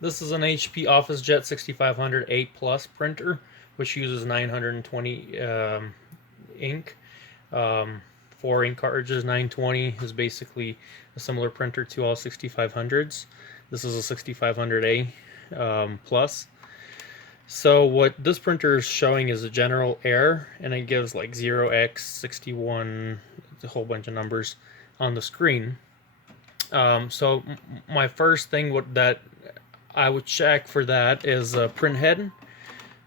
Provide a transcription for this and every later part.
This is an HP Officejet 6500 8 Plus printer, which uses 920 ink. Um, 4 ink cartridges. 920 is basically a similar printer to all 6500s. This is a 6500A Plus. So what this printer is showing is a general error, and it gives like 0x61, a whole bunch of numbers on the screen. So my first thing that I would check for that is a printhead.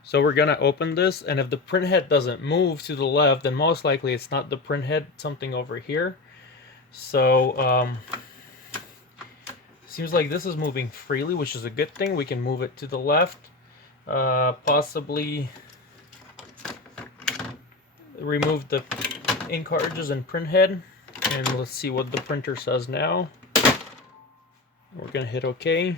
So we're gonna open this, and if the printhead doesn't move to the left, then most likely it's not the printhead, something over here. So seems like this is moving freely, which is a good thing. We can move it to the left, possibly remove the ink cartridges and printhead, and let's see what the printer says now. We're gonna hit OK.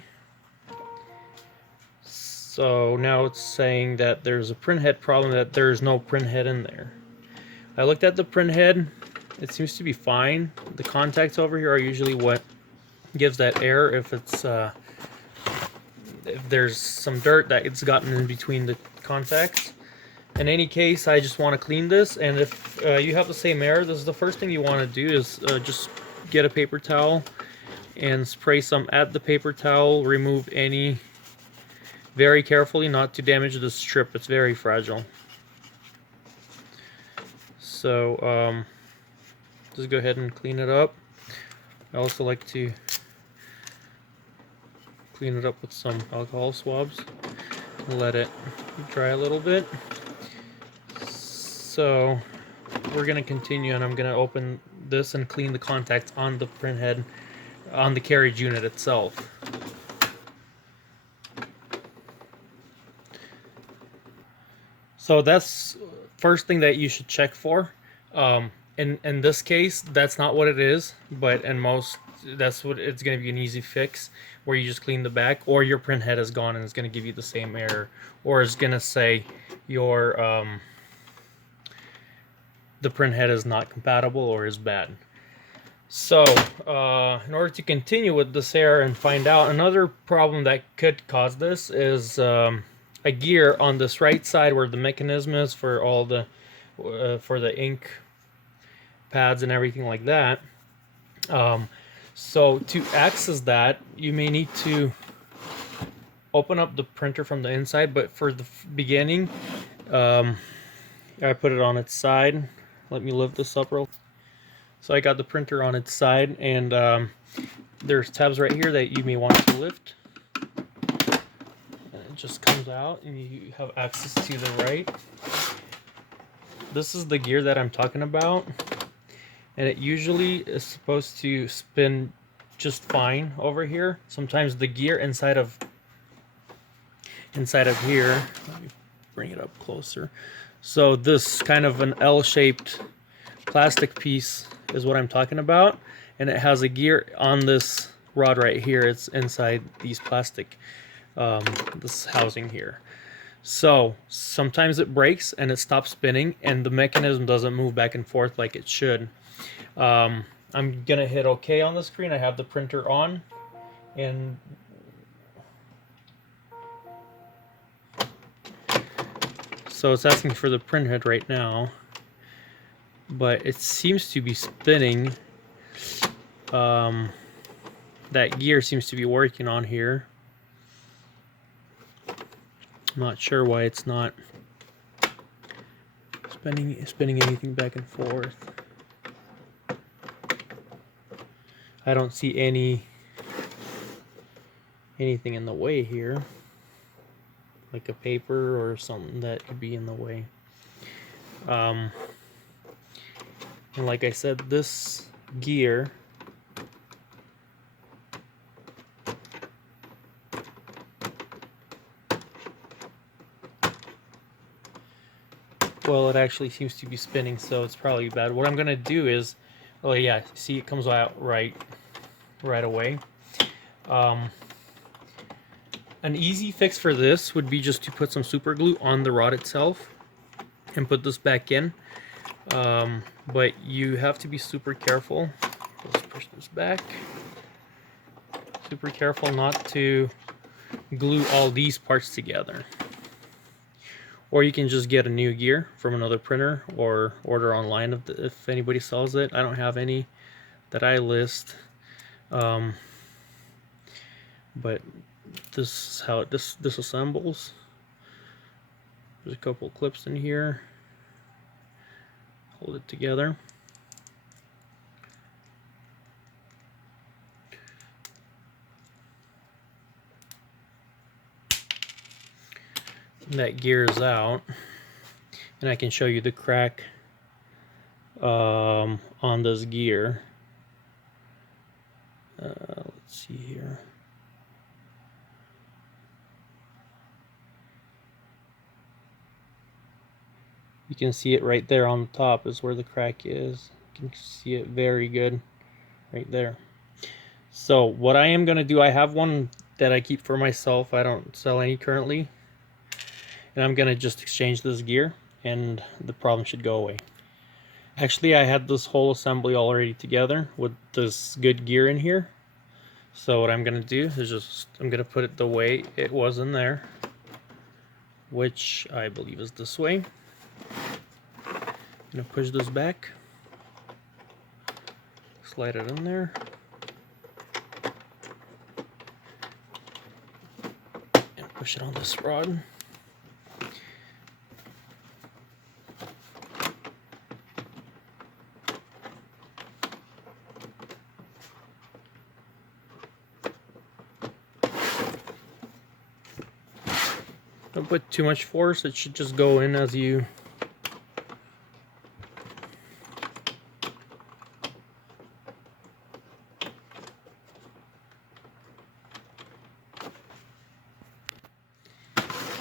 So now it's saying that there's a printhead problem, that there's no printhead in there. I looked at the printhead. It seems to be fine. The contacts over here are usually what gives that error if it's if there's some dirt that it's gotten in between the contacts. In any case, I just want to clean this, and if you have the same error, this is the first thing you want to do is just get a paper towel and spray some at the paper towel. Remove any, very carefully, not to damage the strip. It's very fragile. So just go ahead and clean it up. I also like to clean it up with some alcohol swabs and let it dry a little bit. So we're going to continue, and I'm going to open this and clean the contacts on the printhead, on the carriage unit itself. So that's first thing that you should check for. In this case, that's not what it is, but in most, that's what it's going to be, an easy fix where you just clean the back, or your printhead is gone and it's going to give you the same error, or it's going to say your the printhead is not compatible or is bad. So in order to continue with this error and find out, another problem that could cause this is a gear on this right side where the mechanism is for all the for the ink pads and everything like that. So to access that, you may need to open up the printer from the inside, but for the beginning, I put it on its side. Let me lift this up real. So I got the printer on its side, and there's tabs right here that you may want to lift. And it just comes out, and you have access to the right. This is the gear that I'm talking about, and it usually is supposed to spin just fine over here. Sometimes the gear inside of here, let me bring it up closer. So this kind of an L-shaped plastic piece is what I'm talking about, and it has a gear on this rod right here. It's inside these plastic this housing here. So sometimes it breaks and it stops spinning, and the mechanism doesn't move back and forth like it should. I'm gonna hit OK on the screen. I have the printer on, and so it's asking for the printhead right now, but it seems to be spinning. That gear seems to be working on here. I'm not sure why it's not spinning anything back and forth. I don't see anything in the way here, like a paper or something that could be in the way. And like I said, this gear well, it actually seems to be spinning, so it's probably bad. What I'm gonna do is, oh yeah, see, it comes out right away. An easy fix for this would be just to put some super glue on the rod itself and put this back in. But you have to be super careful. Let's push this back. Super careful not to glue all these parts together. Or you can just get a new gear from another printer or order online if anybody sells it. I don't have any that I list. But this is how it disassembles. There's a couple clips in here. Hold it together. That gear is out, and I can show you the crack on this gear. Let's see here. You can see it right there on the top is where the crack is. You can see it very good right there. So what I am going to do, I have one that I keep for myself. I don't sell any currently. And I'm going to just exchange this gear and the problem should go away. Actually, I had this whole assembly already together with this good gear in here. So what I'm going to do is I'm going to put it the way it was in there, which I believe is this way. I'm going to push this back, slide it in there, and push it on this rod. Don't put too much force, it should just go in as you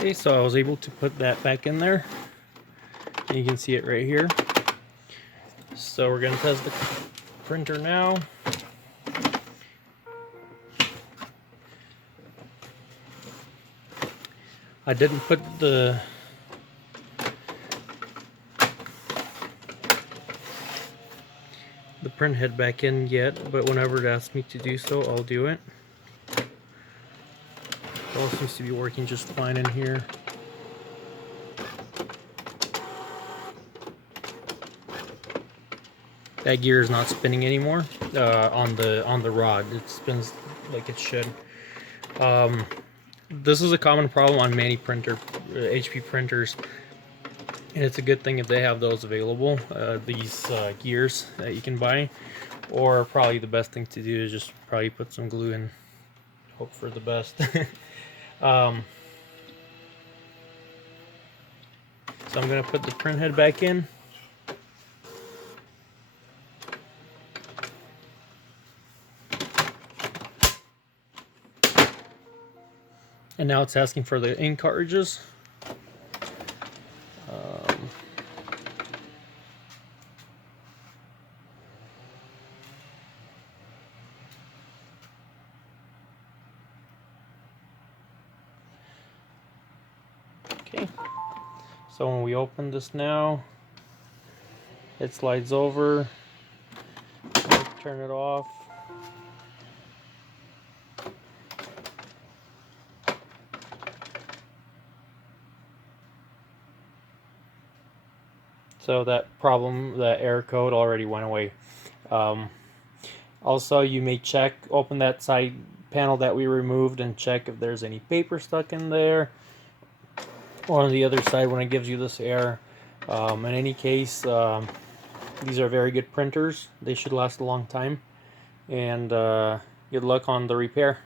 Okay, so I was able to put that back in there. And you can see it right here. So we're going to test the printer now. I didn't put the print head back in yet, but whenever it asks me to do so, I'll do it. It all seems to be working just fine in here. That gear is not spinning anymore on the rod. It spins like it should. This is a common problem on many HP printers, and it's a good thing if they have those available. These gears that you can buy, or probably the best thing to do is just probably put some glue and hope for the best. So I'm going to put the print head back in. And now it's asking for the ink cartridges. Okay, so when we open this now, it slides over. Turn it off. So that problem, that error code already went away. Also, you may open that side panel that we removed and check if there's any paper stuck in there. Or on the other side when it gives you this error. In any case, these are very good printers. They should last a long time. And good luck on the repair.